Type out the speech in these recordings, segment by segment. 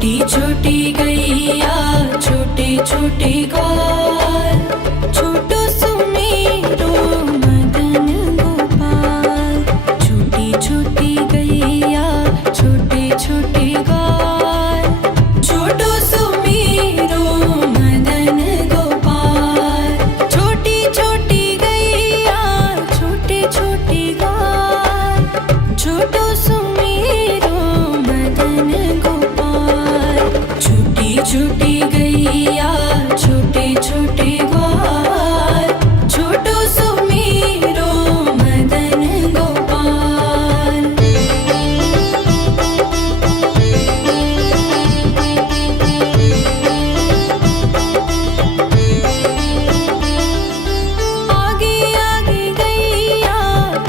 छोटी छोटी गैया छोटे छोटे ग्वाल, छोटो सुमेरो मदन गोपाल। छोटी छोटी गैया छोटे छोटे ग्वाल, छोटो सुमेरो मदन गोपाल। छोटी छोटी गैया छोटे छोटे ग्वाल, छोटो सुमेरो मदन गोपाल। छोटी छोटी गैया छोटे छोटे ग्वाल, छोटो सुमेरो मदन गोपाल। आगे आगे गैया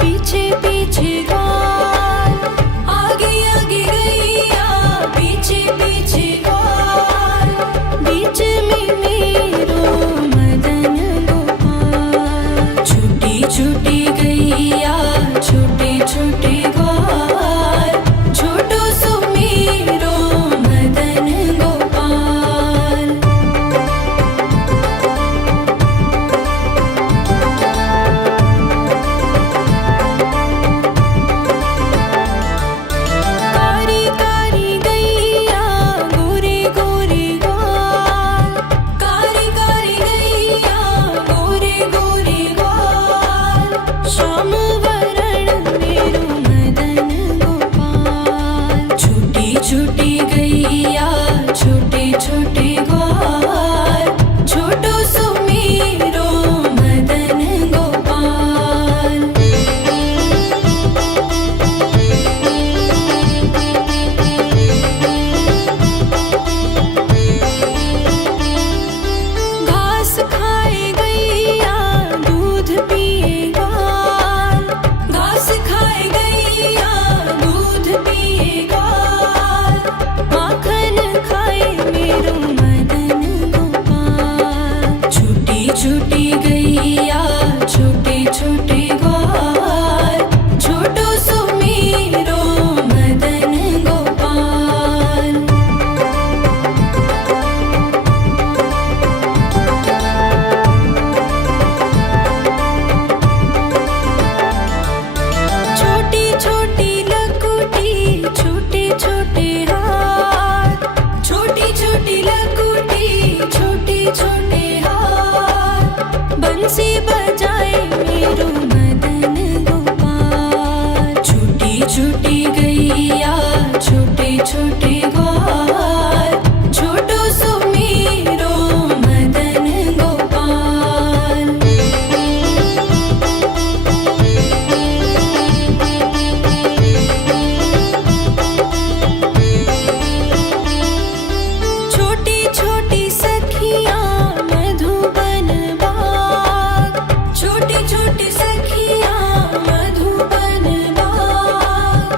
पीछे पीछे ग्वाल, आगे आगे गैया पीछे पीछे ग्वाल। बीच में मेरो मदन गोपाल। छोटी छोटी गैया छोटे छोटे ग्वाल, छोटो सुमेरो मदन गोपाल। कारी कारी गैया गोरे गोरे ग्वाल, कारी कारी गैया गोरे गोरे ग्वाल। श्याम वरण मेरो मदन गोपाल। छोटी छोटी गैया छोटे छोटे ग्वाल, छोटो सुमेरो मदन गोपाल। घास खाए गैया दूध पिए ग्वाल, घास खाए गैया दूध पिए ग्वाल। माखन खाए मेरो मदन गोपाल। छोटी छोटी गैया छोटे छोटे ग्वाल, छोटो सुमेरो मदन गोपाल। छोटी छोटी लकुटी छोटे छोटे हाथ, छोटी छोटी लकुटी छोटे छोटे हाथ। बंसी बजाए मेरो मदन गोपाल। छोटी छोटी गैया छोटे छोटे ग्वाल, छोटो सुमेरो मदन गोपाल। छोटी छोटी सखियाँ मधुबन बाग, छोटी छोटी सखियाँ मधुबन बाग।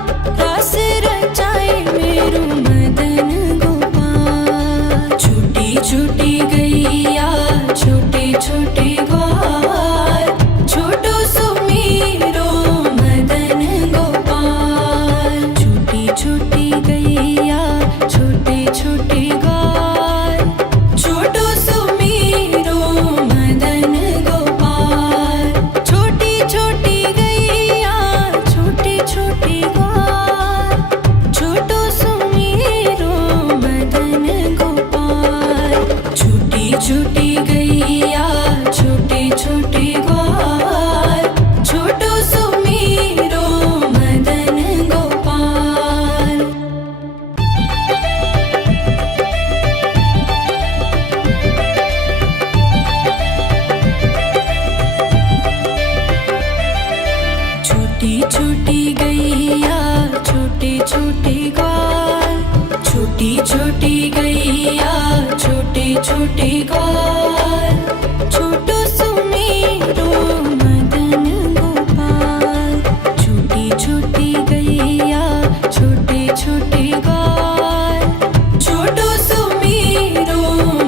रास रचाए मेरो मदन गोपाल। छोटी छोटी गैया छोटे छोटे ग्वाल, छोटो सुमेरो मदन गोपाल। छोटी छोटी गैया छोटे छोटे ग्वाल, छोटो सुमेरो मदन गोपाल। छोटी छोटी गैया छोटे छोटे ग्वाल, छोटो सुमेरो मदन गोपाल। छोटी छोटी गैया छोटे छोटे ग्वाल, छोटो सुमेरो मदन गोपाल। छोटी छोटी गैया छोटे छोटे ग्वाल, छोटी छोटी गैया छोटे छोटे ग्वाल, छोटो सुमेरो मदन गोपाल। छोटी छोटी गैया छोटे छोटे ग्वाल, छोटो सुमेरो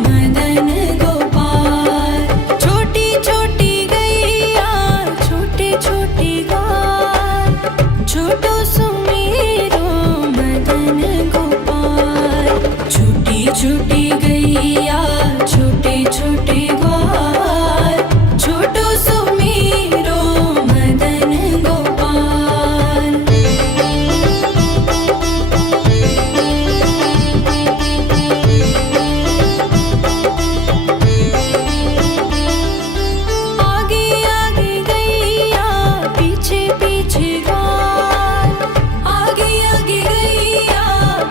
मदन गोपाल। छोटी छोटी गैया छोटे छोटे ग्वाल, छोटो सुमेरो मदन गोपाल। छूटी गैया छोटे छोटे ग्वाल छोटो सुमेरो मदन गोपाल। आगे आगे गैया पीछे पीछे ग्वाल आगे आगे गैया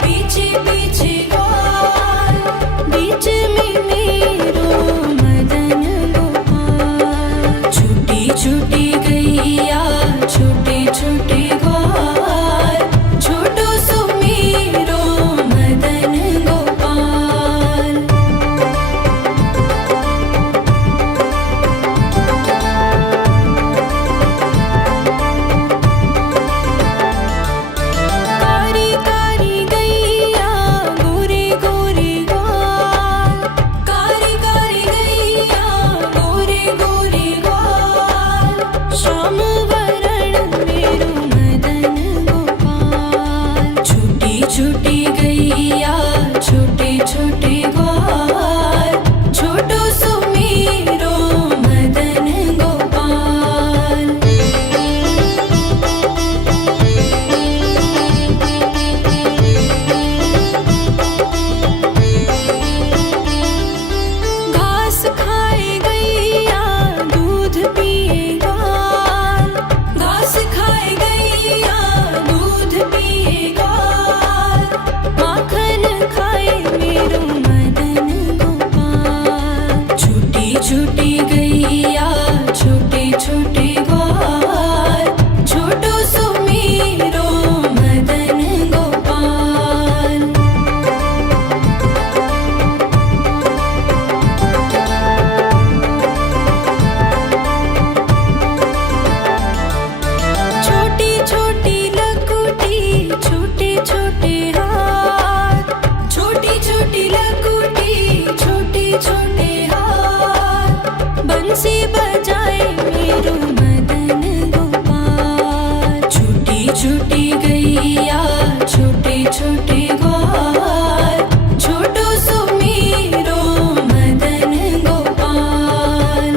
पीछे पीछे ग्वाल बीच में मेरो मदन गोपाल। छूटी छूटी गैया छोटे छोटे ग्वाल छोटो सुमेरो मदन गोपाल। कारी कारी गैया गोरे गोरे ग्वाल कारी कारी गैया गोरे गोरे ग्वाल श्याम वरण मेरो मदन गोपाल। छूटी छूटी गैया छोटे छोटे ग्वाल छोटो सुमेरो मदन गोपाल। घास खाए गैया दूध पिए ग्वाल घास खाए गैया दूध पिए ग्वाल माखन खाए मेरो मदन गोपाल। छूटी छूटी गैया छोटे छोटे ग्वाल छोटो सुमेरो मदन गोपाल। छोटी छोटी लकुटी छोटे छोटे हाथ छोटी छोटी लकुटी छोटे छोटे हाथ बंसी बजाए मेरो मदन गोपाल। छूटी छूटी गैया छोटे छोटे ग्वाल छोटो सुमेरो मदन गोपाल।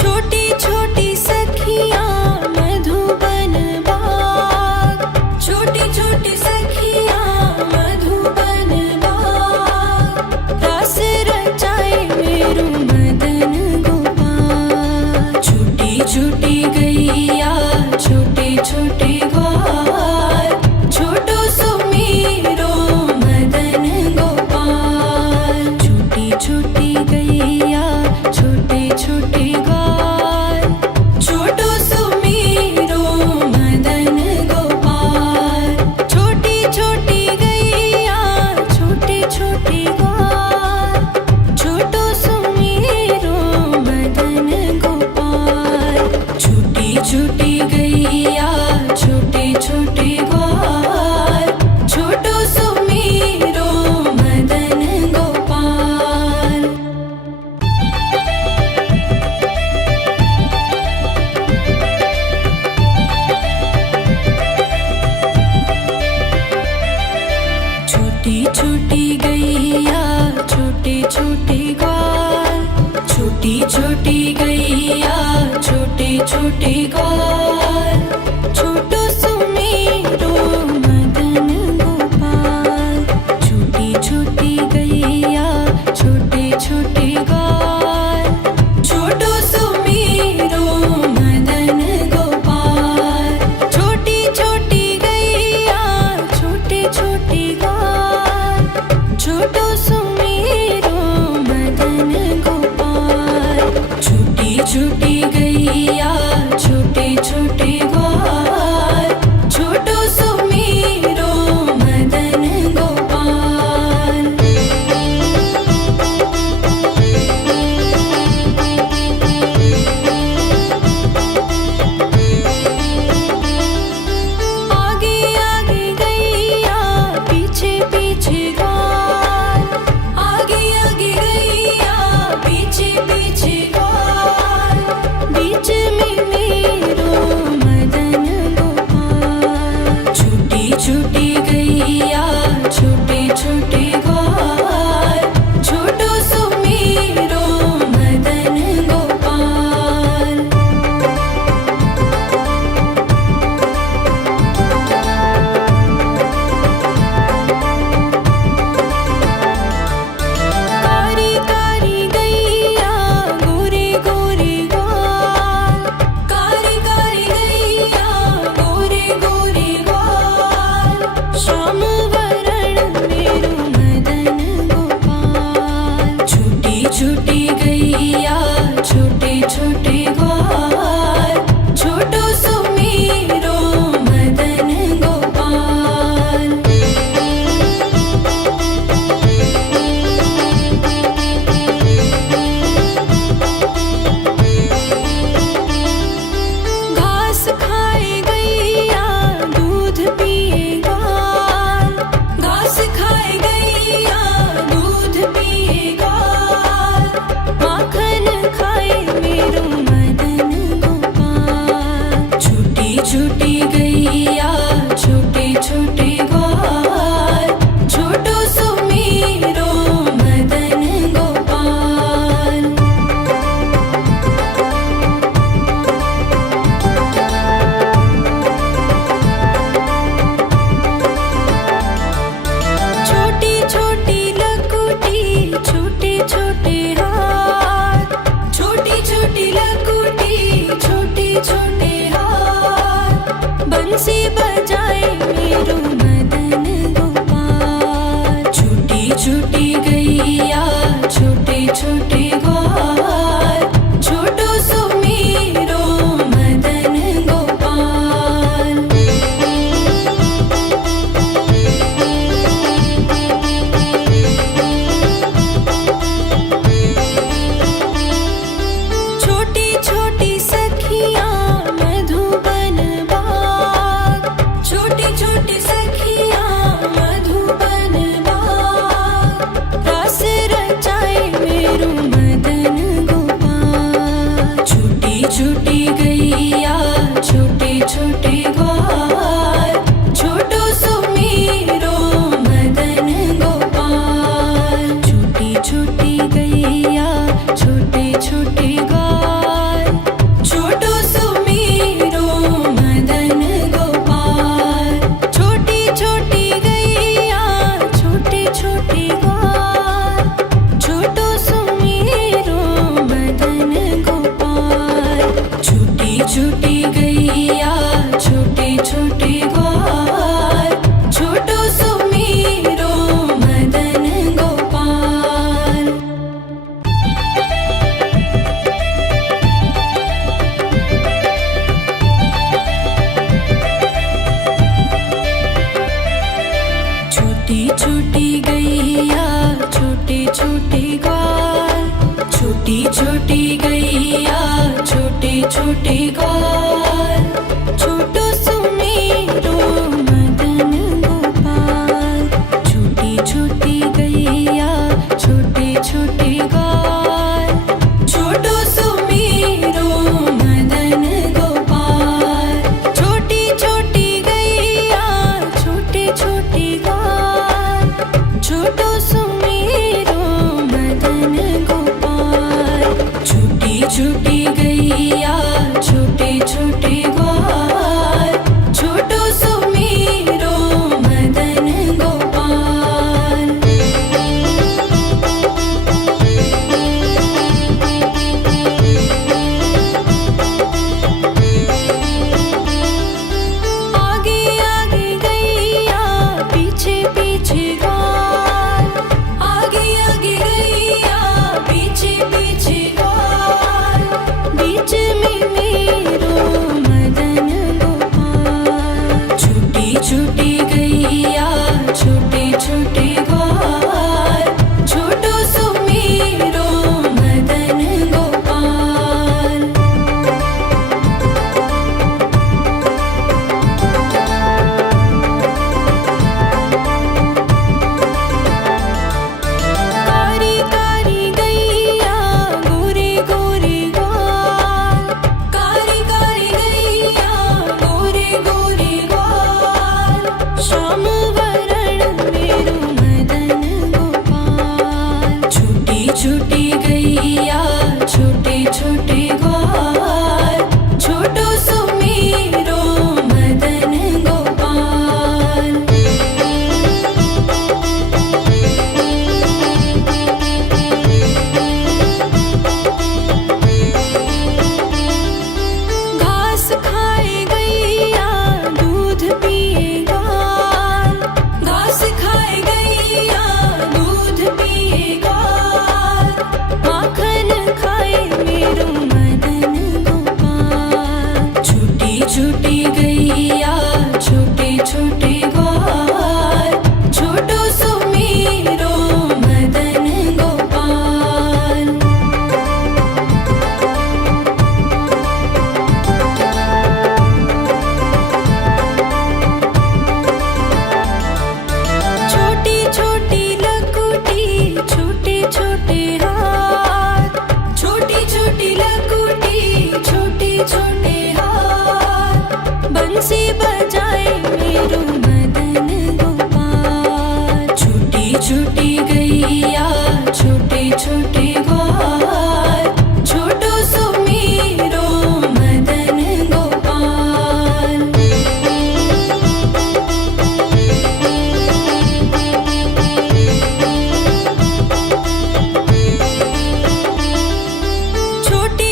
छोटी छोटी सखियाँ मधुबन बाग छोटी छोटी सखियाँ मधुबन बाग रस रचाए मेरो मदन गोपाल। छूटी छूटी गैया छोटे छोटे ग्वाल छोटो सुमेरो मदन गोपाल। छूटी छूटी गैया छोटे छोटे ग्वाल छोटो सुमेरो मदन गोपाल। छोटी छोटी गैया छोटे छोटे ग्वाल छोटो सुमेरो मदन गोपाल। छूटी छूटी गैया छोटे छोटे ग्वाल छोटो सुमेरो मदन गोपाल। छोटी छोटी गैया छोटे छोटे ग्वाल छोटी छोटी गैया छोटे छोटे ग्वाल छोटो सुमेरो मदन गोपाल। छोटी छोटी गैया छोटे छोटे ग्वाल छोटो सुमेरो मदन गोपाल। छोटी छोटी गैया छोटे छोटे ग्वाल छोटो सुमेरो मदन गोपाल। छूटी छूटी गैया छोटे छोटे ग्वाल छोटो सुमेरो मदन गोपाल। आगे आगे गैया पीछे पीछे ग्वाल आगे आगे गैया पीछे पीछे ग्वाल छोटी लकुटी छोटे छोटे हाथ बंसी बजाए मेरो मदन गोपाल। छोटी छोटी गैया छोटे छोटे ग्वाल छोटो सो मेरो मदन गोपाल। छोटी छोटी सखियाँ मधुबन बाग छोटी छोटी सखियाँ मधुबन बाग रास रचाए मेरो मदन गोपाल। छोटी छोटी गैया छोटे छोटे ग्वाल छोटो सो मेरो मदन गोपाल। छोटी छोटी गैया छोटे छोटे ग्वाल छोटो सो मेरो मदन गोपाल। छोटी छोटी गैया छोटे छोटे ग्वाल छोटो सो मेरो मदन गोपाल। छोटी छोटी गैया छोटे छोटे ग्वाल छोटो सो मेरो मदन गोपाल। छोटी छोटी गैया छोटे छोटे ग्वाल छोटी छोटी गैया छोटे छोटे ग्वाल छोटो सो मेरो मदन गोपाल। छोटी छोटी गैया छोटे छोटे ग्वाल छोटो सो मेरो मदन गोपाल। छोटी छोटी गैया छोटे छोटे ग्वाल छोटो सो मेरो मदन गोपाल। छोटी छोटी गैया छोटे छोटे ग्वाल छोटो सो मेरो मदन गोपाल। आगे आगे गैया पीछे पीछे ग्वाल आगे आगे गैया पीछे पीछे ग्वाल बीच में मेरो मदन गोपाल। छोटी छोटी गैया छोटे छोटे ग्वाल छोटो सो मेरो मदन गोपाल। कारी कारी गैया गोरे गोरे ग्वाल कारी कारी गैया गोरे गोरे ग्वाल श्याम वरण मेरो मदन गोपाल। छोटी छोटी गैया छोटे छोटे ग्वाल छोटो सो मेरो मदन गोपाल। घास खाए गैया दूध पिए ग्वाल घास खाए गैया दूध पिए ग्वाल माखन खाए मेरो मदन गोपाल। छोटी छोटी गैया छोटे छोटे ग्वाल छोटो सो मेरो मदन गोपाल। छोटी छोटी लकुटी छोटे छोटे हाथ छोटी छोटी लकुटी छोटे छोटे हाथ बंसी बजाए मेरो मदन गोपाल। छोटी छोटी गैया छोटे छोटे ग्वाल छोटो सो मेरो मदन गोपाल। छोटी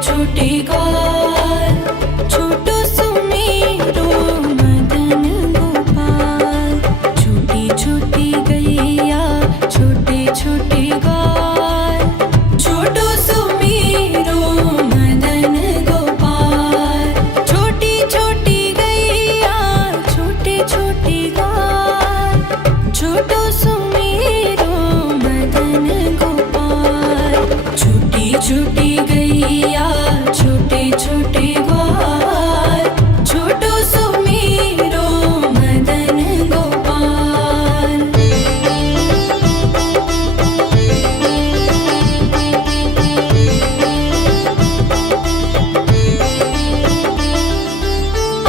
छोटे ग्वाल, छोटो सुमेरो मदन गोपाल। छोटी छोटी गैया छोटे छोटे ग्वाल, छोटो सुमेरो मदन गोपाल। छोटी छोटी गैया छोटे छोटे ग्वाल, छोटो सुमेरो मदन गोपाल। छोटी छोटी गैया छोटे छोटे ग्वाल, छोटो सुमेरो मदन गोपाल।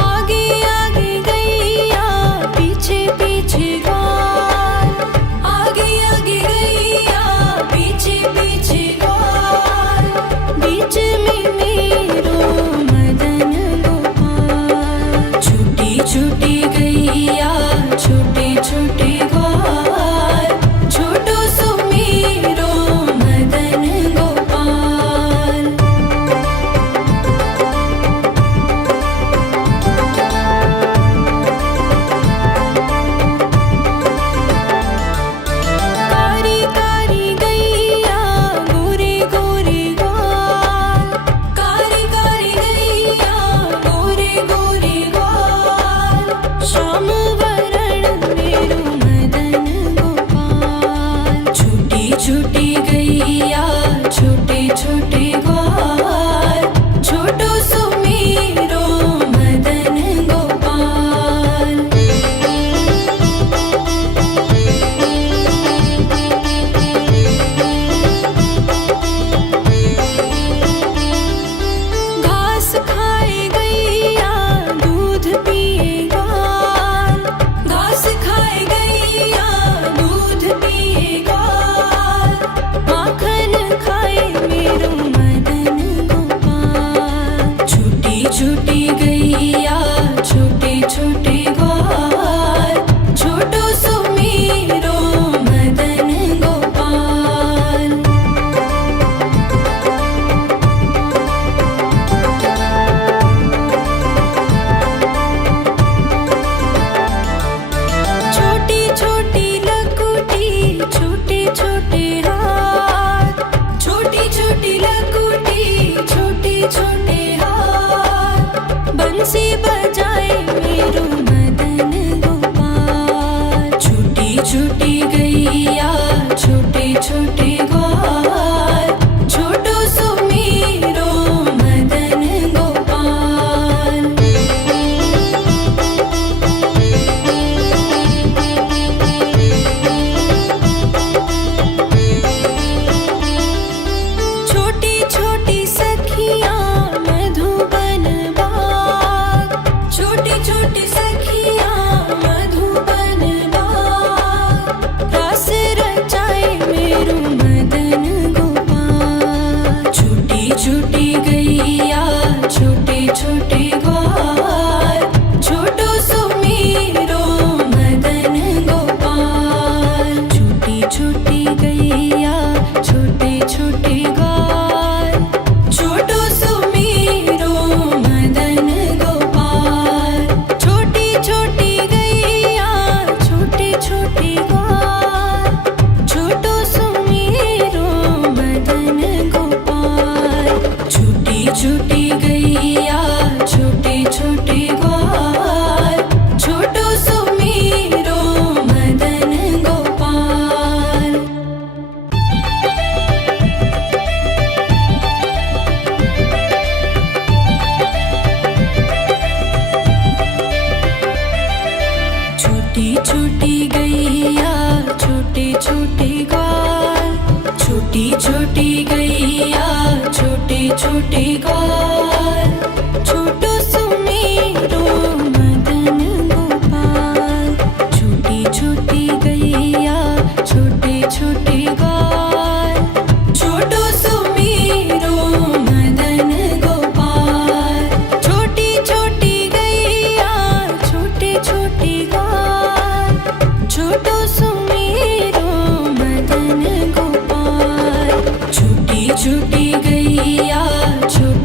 आगे आगे गैया पीछे पीछे ग्वाल, आगे आगे गैया पीछे पीछे ग्वाल। बीच में मेरो मदन गोपाल। छोटी छोटी गैया छोटे छोटे ग्वाल, छोटो सुमेरो मदन गोपाल। कारी कारी गैया गोरे गोरे ग्वाल, कारी कारी गैया गोरे गोरे ग्वाल। श्याम वरण मेरो मदन गोपाल। छोटी छोटी गैया छोटे छोटे ग्वाल, छोटो सुमेरो मदन गोपाल। घास खाए गैया दूध पिए ग्वाल, घास खाए गैया दूध पिए ग्वाल। माखन खाए मेरो मदन गोपाल। छोटी छोटी गैया छोटे छोटे ग्वाल, छोटो सुमेरो मदन गोपाल। छोटी छोटी लकुटी छोटे छोटे हाथ, छोटी छोटी लकुटी छोटे छोटे हाथ। बंसी बजाए मेरो मदन गोपाल। छोटी छोटी गैया छोटे छोटे ग्वाल, छोटो सुमेरो मदन गोपाल। छोटी छोटी सखियाँ मधुबन बाग, छोटी छोटी सखियाँ मधुबन बाग। रस रचाए मेरो मदन गोपाल। छोटी छोटी गैया छोटे छोटे ग्वाल, छोटो सुमेरो मदन गोपाल। छोटी छोटी गैया छोटे छोटे ग्वाल, छोटो सुमेरो मदन गोपाल। छोटी छोटी गैया छोटे छोटे ग्वाल, छोटो सुमेरो मदन गोपाल। छोटी छोटी गैया छोटे छोटे ग्वाल, छोटो सुमेरो मदन गोपाल। छोटी छोटी गैया छोटे छोटे ग्वाल, छोटी छोटी गैया छोटे छोटे ग्वाल। छोटो सुमेरो मदन गोपाल। छोटी छोटी गैया छोटे छोटे ग्वाल, छोटो सुमेरो मदन गोपाल। छोटी छोटी गैया छोटे छोटे ग्वाल, छोटो सुमेरो मदन गोपाल। छोटी छोटी गैया छोटे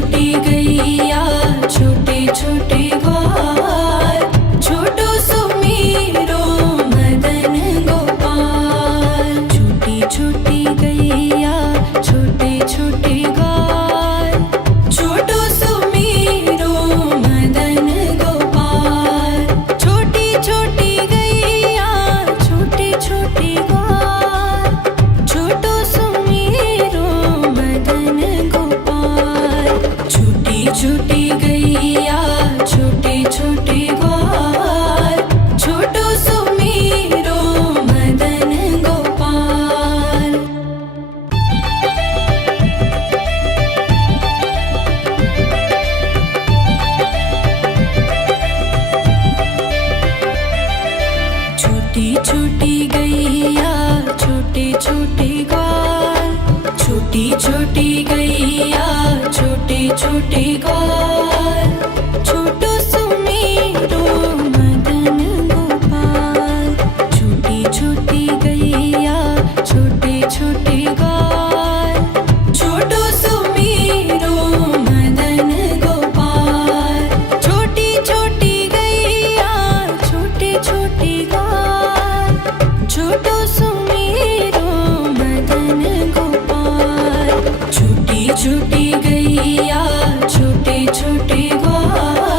छोटी गैया छोटे छोटे ग्वाल, छोटो सुमेरो मदन गोपाल। छोटी छोटी गैया छोटे छोटे ग्वाल, छोटो सुमेरो मदन गोपाल। छोटी छोटी गैया छोटे छोटे ग्वाल, छोटो सुमेरो मदन गोपाल। छोटी छोटी गैया छोटे छोटे ग्वाल, छोटो सुमेरो मदन गोपाल। छोटी छोटी गैया छोटे छोटे ग्वाल, छोटी छोटी गैया छोटे छोटे ग्वाल, छोटो सुमेरो मदन गोपाल। छोटी छोटी गैया छोटे छोटे ग्वाल, छोटो सुमेरो मदन गोपाल। छोटी छोटी गैया छोटे छोटे ग्वाल, छोटो सुमेरो मदन गोपाल। छोटी छोटी गैया छोटे छोटे ग्वाल,